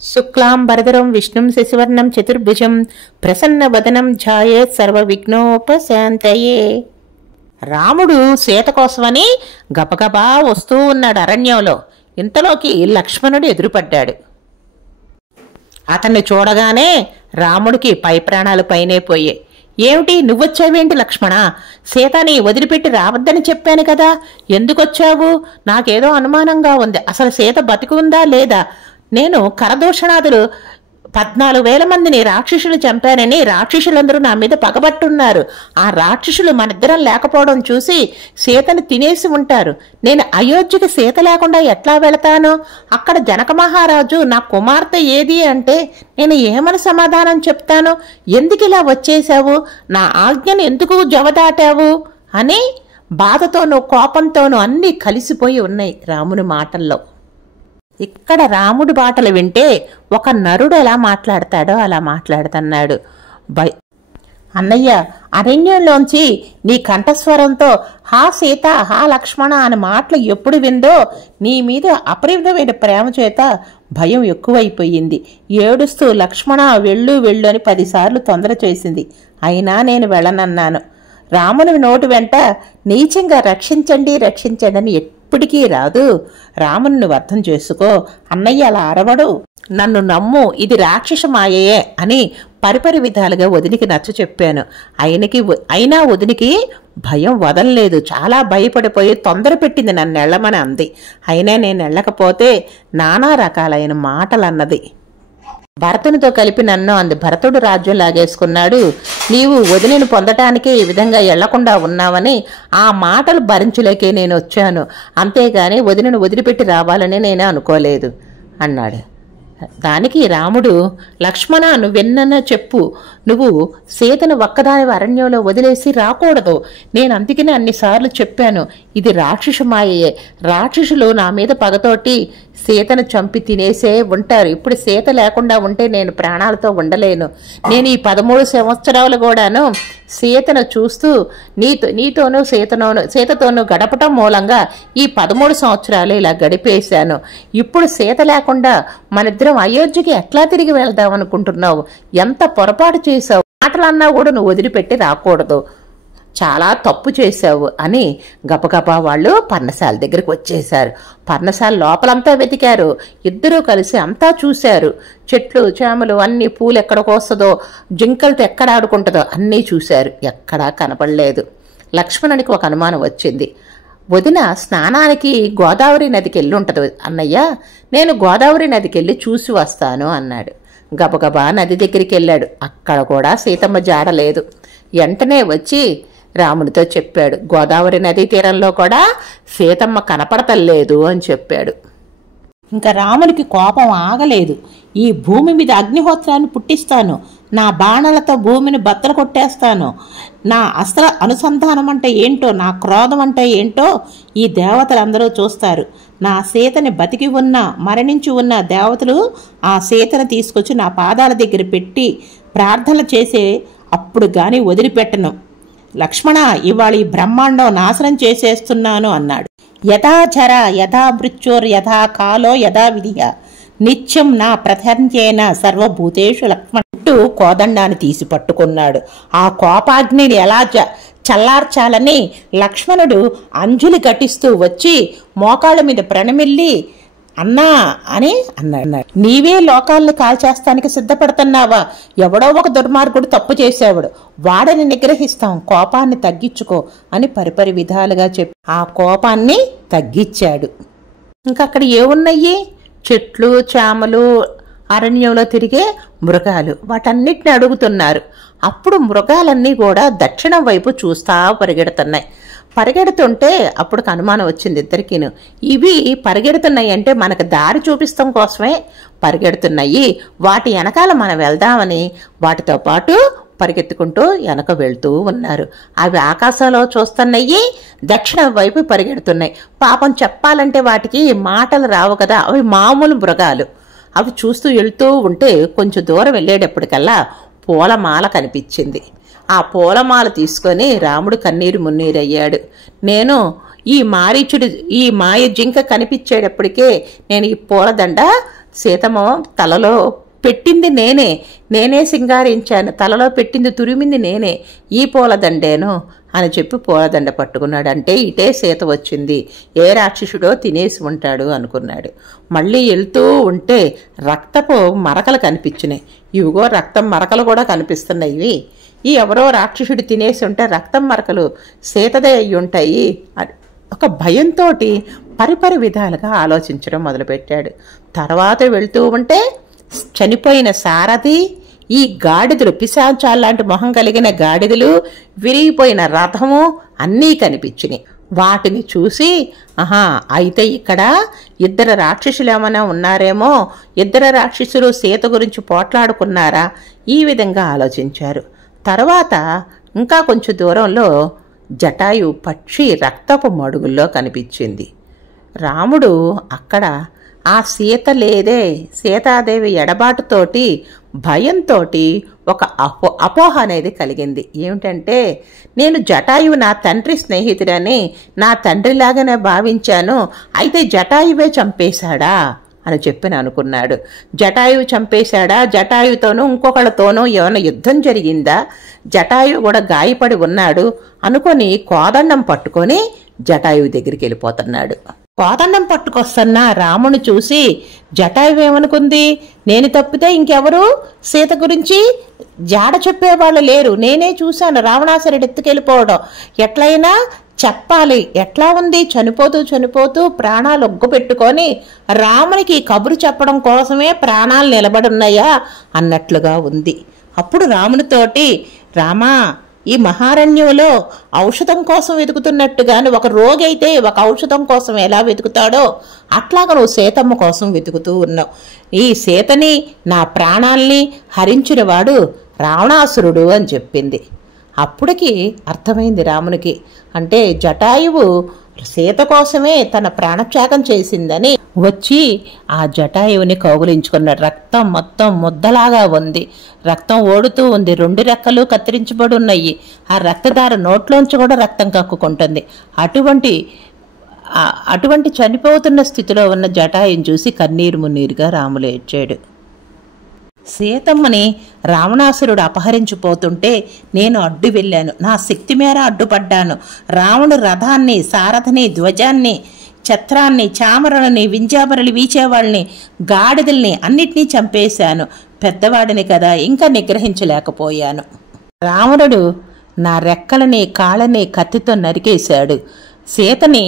శుక్లాంబరధరం విష్ణుం శశివర్ణం చతుర్భుజం ప్రసన్నవదనం ధ్యాయేత్ సర్వవిఘ్నోపశాంతయే. రాముడు సీత కోసమని గబగబా వస్తూ ఉన్నాడు అరణ్యంలో. ఇంతలోకి లక్ష్మణుడు ఎదురుపడ్డాడు. అతన్ని చూడగానే రాముడికి పై ప్రాణాలు పైనే పోయాయి. ఏమిటి, నువ్వొచ్చావేంటి లక్ష్మణ? సీతని వదిలిపెట్టి రావద్దని చెప్పాను కదా, ఎందుకొచ్చావు? నాకేదో అనుమానంగా ఉంది. అసలు సీత బతికి ఉందా లేదా? నేను కరదూషణాదులు 14,000 మందిని రాక్షసులు చంపానని రాక్షసులందరూ నా మీద పగబట్టున్నారు. ఆ రాక్షసులు మనిద్దరం లేకపోవడం చూసి సీతను తినేసి ఉంటారు. నేను అయోధ్యకి సీత లేకుండా ఎట్లా వెళతాను? అక్కడ జనక మహారాజు నా కుమార్తె ఏది అంటే నేను ఏమని సమాధానం చెప్తాను? ఎందుకు ఇలా వచ్చేశావు? నా ఆజ్ఞను ఎందుకు జవదాటావు అని బాధతోనూ కోపంతోనూ అన్నీ కలిసిపోయి ఉన్నాయి రాముని మాటల్లో. ఇక్కడ రాముడి మాటలు వింటే ఒక నరుడు ఎలా మాట్లాడతాడో అలా మాట్లాడుతున్నాడు. అన్నయ్య, అరణ్యంలోంచి నీ కంఠస్వరంతో హా సీత, హా లక్ష్మణ అనే మాటలు ఎప్పుడు విందో నీ మీద అపరిమితమైన ప్రేమ చేత భయం ఎక్కువైపోయింది. ఏడుస్తూ లక్ష్మణ వెళ్ళు వెళ్ళు అని 10 సార్లు తొందర చేసింది. అయినా నేను వెళ్ళనన్నాను. రాముని నోటి వెంట నీచంగా రక్షించండి రక్షించండి అని ఎప్పటికీ రాదు. రాముని నువ్వు అర్థం చేసుకో. అన్నయ్య అలా అరవడు, నన్ను నమ్ము, ఇది రాక్షస మాయయే అని పరిపరి విధాలుగా వదినికి నచ్చ చెప్పాను. అయినా వదినికి భయం వదలలేదు. చాలా భయపడిపోయి తొందర పెట్టింది నన్ను వెళ్ళమని అంది. అయినా నేను వెళ్ళకపోతే నానా రకాలైన మాటలు అన్నది. భరతునితో కలిపి నన్ను అంది. భరతుడు రాజ్యం లాగేసుకున్నాడు, నీవు వదిలిని పొందటానికే ఈ విధంగా వెళ్లకుండా ఉన్నావని ఆ మాటలు భరించలేకే నేను వచ్చాను. అంతేగాని వదిలిని వదిలిపెట్టి రావాలని నేను అనుకోలేదు అన్నాడు. దానికి రాముడు, లక్ష్మణ నువ్వెన్నన్నా చెప్పు, నువ్వు సీతను ఒక్కదాని అరణ్యంలో వదిలేసి రాకూడదు. నేను అందుకనే అన్నిసార్లు చెప్పాను, ఇది రాక్షసు మాయయే. రాక్షసులు నా మీద పగతోటి సీతను చంపి తినేసే ఉంటారు. ఇప్పుడు సీత లేకుండా ఉంటే నేను ప్రాణాలతో ఉండలేను. నేను ఈ 13 సంవత్సరాలు కూడాను సీతను చూస్తూ నీతోనూ సీతతోనూ గడపటం మూలంగా ఈ 13 సంవత్సరాలు ఇలా గడిపేశాను. ఇప్పుడు సీత లేకుండా మనిద్దరం అయోధ్యకి ఎట్లా తిరిగి వెళ్దాం అనుకుంటున్నావు? ఎంత పొరపాటు చేశావు. మాటలన్నా కూడా నువ్వు వదిలిపెట్టి రాకూడదు. చాలా తప్పు చేశావు అని గబగబా వాళ్ళు పర్ణశాల దగ్గరికి వచ్చేశారు. పర్ణశాల లోపలంతా వెతికారు. ఇద్దరూ కలిసి అంతా చూశారు. చెట్లు చేమలు అన్ని, పూలు ఎక్కడికి వస్తుందో, జింకలతో ఎక్కడ ఆడుకుంటుందో అన్నీ చూశారు. ఎక్కడా కనపడలేదు. లక్ష్మణునికి ఒక అనుమానం వచ్చింది. వదిన స్నానానికి గోదావరి నదికి వెళ్ళి ఉంటుంది అన్నయ్య, నేను గోదావరి నదికి వెళ్ళి చూసి వస్తాను అన్నాడు. గబగబా నది దగ్గరికి వెళ్ళాడు. అక్కడ కూడా సీతమ్మ జాడలేదు. వెంటనే వచ్చి రాముడితో చెప్పాడు, గోదావరి నదీ తీరంలో కూడా సీతమ్మ కనపడతలేదు అని చెప్పాడు. ఇంకా రాముడికి కోపం ఆగలేదు. ఈ భూమి మీద అగ్నిహోత్రాన్ని పుట్టిస్తాను, నా బాణలతో భూమిని బద్దలు కొట్టేస్తాను, నా అస్త్ర అనుసంధానం అంటే ఏంటో, నా క్రోధం అంటే ఏంటో ఈ దేవతలందరూ చూస్తారు. నా సీతని బతికి ఉన్న మరణించి ఉన్న దేవతలు ఆ సీతను తీసుకొచ్చి నా పాదాల దగ్గర పెట్టి ప్రార్థన చేసే అప్పుడు గాని వదిలిపెట్టను. లక్ష్మణ, ఇవాళ ఈ బ్రహ్మాండం నాశనం చేసేస్తున్నాను అన్నాడు. యథాచర యథా మృత్యోర్ యథా కాలో యథా విధియ నిత్యం నా ప్రథంచేన సర్వభూతేషు లక్ష్మణ అంటూ కోదండాన్ని తీసి పట్టుకున్నాడు. ఆ కోపాగ్నిని ఎలా చల్లార్చాలని లక్ష్మణుడు అంజలి ఘటిస్తూ వచ్చి మోకాళ్ళ మీద ప్రణమిల్లి అన్నా అని అన్నాడు. నీవే లోకాలను కాల్చేస్తానికి సిద్ధపడుతున్నావా? ఎవడో ఒక దుర్మార్గుడు తప్పు చేసేవాడు, వాడని నిగ్రహిస్తాం, కోపాన్ని తగ్గించుకో అని పరిపరి విధాలుగా చెప్పి ఆ కోపాన్ని తగ్గించాడు. ఇంకక్కడ ఏమున్నాయి? చెట్లు చేమలు, అరణ్యంలో తిరిగే మృగాలు, వాటన్నిటిని అడుగుతున్నారు. అప్పుడు మృగాలన్నీ కూడా దక్షిణం వైపు చూస్తా పరిగెడుతున్నాయి. పరిగెడుతుంటే అప్పుడు అనుమానం వచ్చింది ఇద్దరికీను. ఇవి పరిగెడుతున్నాయి అంటే మనకు దారి చూపిస్తాం కోసమే పరిగెడుతున్నాయి, వాటి వెనకాల మనం వెళ్దామని వాటితో పాటు పరిగెత్తుకుంటూ వెనక వెళ్తూ ఉన్నారు. అవి ఆకాశంలో చూస్తున్నాయి, దక్షిణం వైపు పరిగెడుతున్నాయి. పాపం చెప్పాలంటే వాటికి మాటలు రావు కదా, అవి మామూలు మృగాలు. అవి చూస్తూ వెళ్తూ ఉంటే కొంచెం దూరం వెళ్ళేటప్పటికల్లా పూలమాల కనిపించింది. ఆ పూలమాల తీసుకొని రాముడు కన్నీరు మున్నీరయ్యాడు. నేను ఈ మాయ జింక కనిపించేటప్పటికే నేను ఈ పూలదండ సీతమ్మ తలలో పెట్టింది నేనే సింగారించాను, తలలో పెట్టింది తురిమింది నేనే, ఈ పూలదండేను అని చెప్పి పూలదండ పట్టుకున్నాడు. అంటే ఇటే సీత వచ్చింది, ఏ రాక్షసుడో తినేసి ఉంటాడు అనుకున్నాడు. మళ్ళీ వెళ్తూ ఉంటే రక్తపు మరకలు కనిపించినాయి. ఇవిగో రక్తం మరకలు కూడా కనిపిస్తున్నాయి. ఈ ఎవరో రాక్షసుడు తినేసి ఉంటే రక్తం మరకలు సీతదే అయ్యి ఉంటాయి. ఒక భయంతో పరిపరి విధాలుగా ఆలోచించడం మొదలుపెట్టాడు. తర్వాత వెళ్తూ ఉంటే చనిపోయిన సారథి, ఈ గాడిదలు, పిశాచాల్లాంటి మొహం కలిగిన గాడిదలు, విరిగిపోయిన రథము అన్నీ కనిపించినాయి. వాటిని చూసి అయితే ఇక్కడ ఇద్దరు రాక్షసులు ఏమైనా ఉన్నారేమో, ఇద్దరు రాక్షసులు సీత గురించి పోట్లాడుకున్నారా, ఈ విధంగా ఆలోచించారు. తర్వాత ఇంకా కొంచెం దూరంలో జటాయు పక్షి రక్తపు మడుగుల్లో కనిపించింది. రాముడు అక్కడ ఆ సీత లేదే, సీతాదేవి ఎడబాటుతోటి భయంతో ఒక అపోహ అనేది కలిగింది. ఏమిటంటే, నేను జటాయువు నా తండ్రి స్నేహితుడని నా తండ్రిలాగానే భావించాను, అయితే జటాయువే చంపేశాడా అని చెప్పి అనుకున్నాడు. జటాయువు చంపేశాడా, జటాయువుతోనూ ఇంకొకళ్ళతోనూ ఏమైనా యుద్ధం జరిగిందా, జటాయువు కూడా గాయపడి ఉన్నాడు అనుకొని కోదండం పట్టుకొని జటాయువు దగ్గరికి వెళ్ళిపోతున్నాడు. కోదండం పట్టుకొస్తున్న రాముని చూసి జటాయువు ఏమనుకుంది, నేను తప్పితే ఇంకెవరు సీత గురించి జాడ చెప్పేవాళ్ళు లేరు, నేనే చూశాను రావణాసురుడు ఎత్తుకెళ్ళిపోవడం, ఎట్లయినా చెప్పాలి. ఎట్లా ఉంది, చనిపోతూ ప్రాణాలు ఒగ్గు పెట్టుకొని రామునికి కబురు చెప్పడం కోసమే ప్రాణాలు నిలబడున్నాయా అన్నట్లుగా ఉంది. అప్పుడు రామునితోటి, రామా, ఈ మహారణ్యంలో ఔషధం కోసం వెతుకుతున్నట్టుగాను ఒక రోగి అయితే ఒక ఔషధం కోసం ఎలా వెతుకుతాడో అట్లాగా నువ్వు సీతమ్మ కోసం వెతుకుతూ ఉన్నావు. ఈ సీతని, నా ప్రాణాల్ని హరించినవాడు రావణాసురుడు అని చెప్పింది. అప్పటికి అర్థమైంది రామునికి, అంటే జటాయువు సీత కోసమే తన ప్రాణత్యాగం చేసిందని వచ్చి ఆ జటాయువుని కౌగులించుకున్నాడు. రక్తం మొత్తం ముద్దలాగా ఉంది, రక్తం ఓడుతూ ఉంది, 2 రెక్కలు కత్తిరించబడి ఉన్నాయి, ఆ రక్తధార నోట్లోంచి కూడా రక్తం కక్కుకుంటుంది. అటువంటి చనిపోతున్న స్థితిలో ఉన్న జటాయుని చూసి కన్నీరు మున్నీరుగా రాములు ఏడ్చాడు. సీతమ్మని రావణాసురుడు అపహరించిపోతుంటే నేను అడ్డు వెళ్ళాను, నా శక్తి మేర అడ్డుపడ్డాను. రావణు రథాన్ని, సారథిని, ధ్వజాన్ని, ఛత్రాన్ని, చామరలని, వింజామరలు వీచేవాళ్ళని, గాడిదల్ని అన్నిటినీ చంపేశాను. పెద్దవాడిని కదా, ఇంకా నిగ్రహించలేకపోయాను. రావణుడు నా రెక్కలని, కాళ్ళని కత్తితో నరికేశాడు. సీతని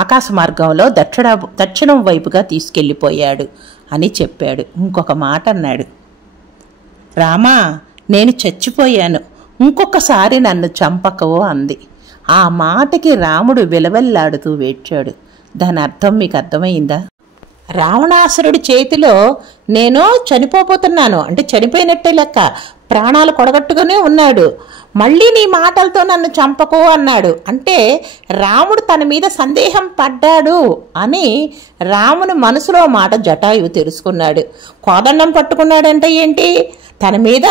ఆకాశ మార్గంలో దక్షిణం వైపుగా తీసుకెళ్ళిపోయాడు అని చెప్పాడు. ఇంకొక మాట అన్నాడు, రామా, నేను చచ్చిపోయాను, ఇంకొకసారి నన్ను చంపకవో అంది. ఆ మాటకి రాముడు విలవెల్లాడుతూ వేడ్చాడు. దాని అర్థం మీకు అర్థమైందా? రావణాసురుడి చేతిలో నేను చనిపోతున్నాను అంటే చనిపోయినట్టే లెక్క, ప్రాణాలు కొడగట్టుకునే ఉన్నాడు, మళ్ళీ నీ మాటలతో నన్ను చంపకు అన్నాడు. అంటే రాముడు తన మీద సందేహం పడ్డాడు అని రాముని మనసులో మాట జటాయువు తెలుసుకున్నాడు. కోదండం పట్టుకున్నాడంటే ఏంటి, తన మీద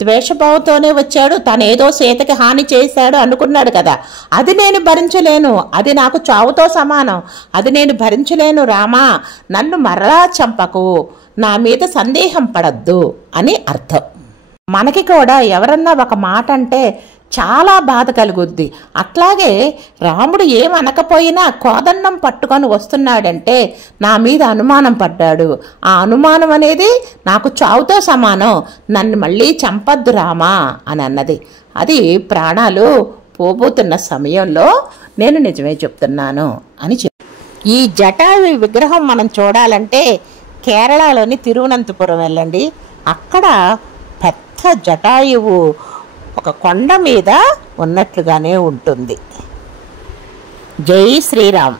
ద్వేషభావంతోనే వచ్చాడు, తనేదో సీతకి హాని చేశాడు అనుకున్నాడు కదా, అది నేను భరించలేను, అది నాకు చావుతో సమానం, అది నేను భరించలేను రామా, నన్ను మరలా చంపకు, నా మీద సందేహం పడద్దు అని అర్థం. మనకి కూడా ఎవరన్నా ఒక మాట అంటే చాలా బాధ కలుగుద్ది. అట్లాగే రాముడు ఏమనకపోయినా కోదండం పట్టుకొని వస్తున్నాడంటే నా మీద అనుమానం పడ్డాడు, ఆ అనుమానం అనేది నాకు చావుతో సమానం, నన్ను మళ్ళీ చంపద్దు రామా అని అన్నది. అది ప్రాణాలు పోబోతున్న సమయంలో నేను నిజమే చెప్తున్నాను అని ఈ జటాయు విగ్రహం మనం చూడాలంటే కేరళలోని తిరువనంతపురం వెళ్ళండి. అక్కడ పెద్ద జటాయువు ఒక కొండ మీద ఉన్నట్లుగానే ఉంటుంది. జై శ్రీరామ్.